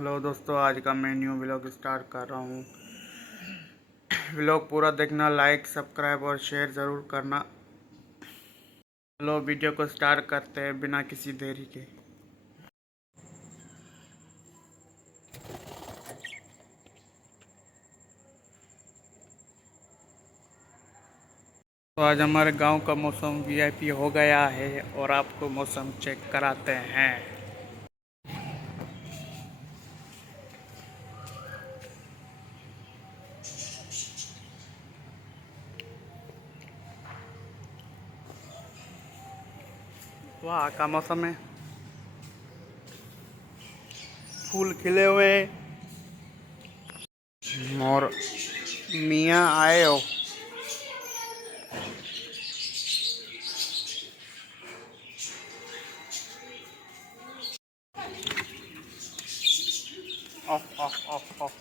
Hello दोस्तों, आज का मैं न्यू व्लॉग स्टार्ट कर रहा हूँ। व्लॉग पूरा देखना, लाइक सब्सक्राइब और शेयर ज़रूर करना। चलो वीडियो को स्टार्ट करते हैं बिना किसी देरी के। तो आज हमारे गांव का मौसम वीआईपी हो गया है और आपको मौसम चेक कराते हैं। वहाँ का मौसम है, फूल खिले हुए और मियाँ आए हो। Of of of of.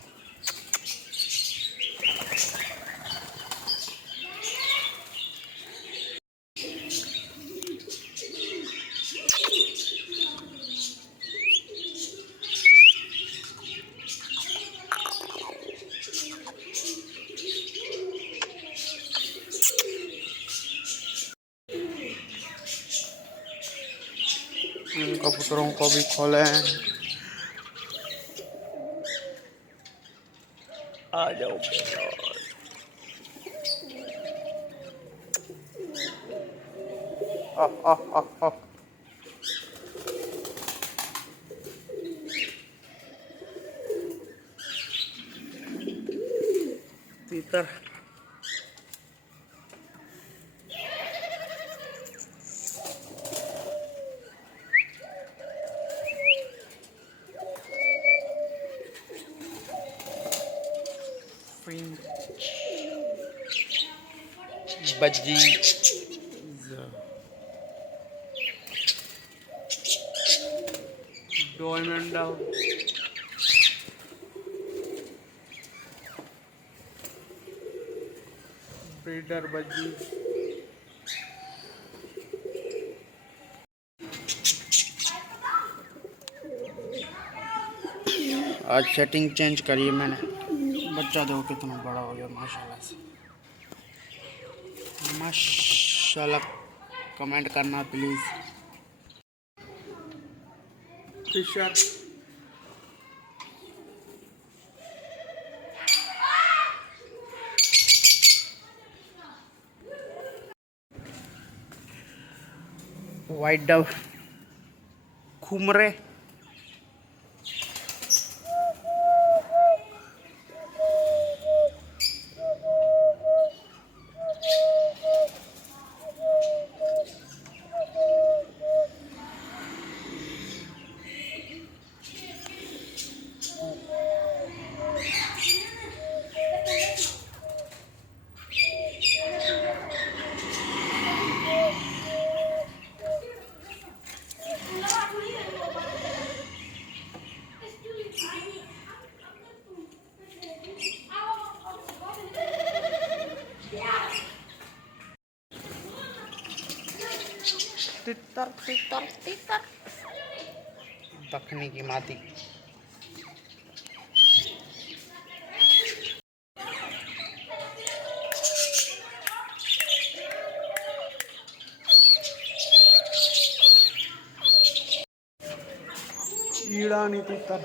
कबूतरों को भी खोले हैं। आ जाओ ऑफ ऑफ ऑफ ऑफ। तीतर बज्जी डायमंड ब्रीडर बज्जी। आज सेटिंग चेंज करी मैंने। बच्चा देखो कितना बड़ा हो गया माशाल्लाह से। माशाल्लाह कमेंट करना प्लीज़। फिशर वाइट डव खुमरे तितर तितर तितर दखनी की माती। ईड़ानी तितर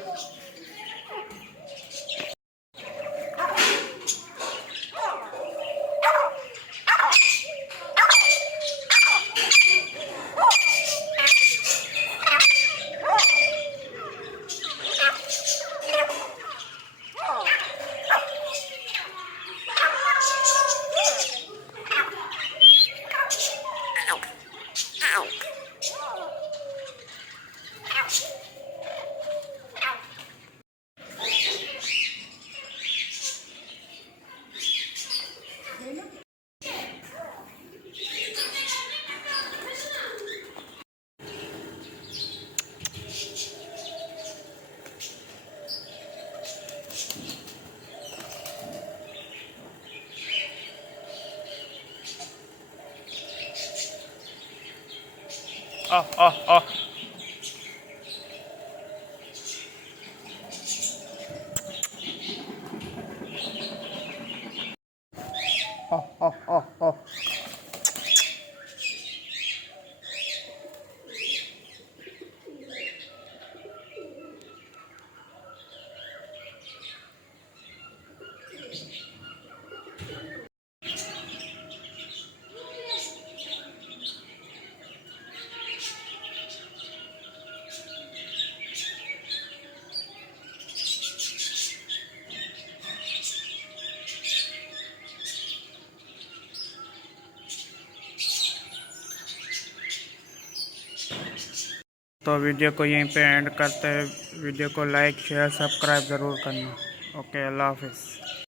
तो वीडियो को यहीं पे एंड करते हैं। वीडियो को लाइक शेयर सब्सक्राइब ज़रूर करना। ओके, अल्लाह हाफिज़।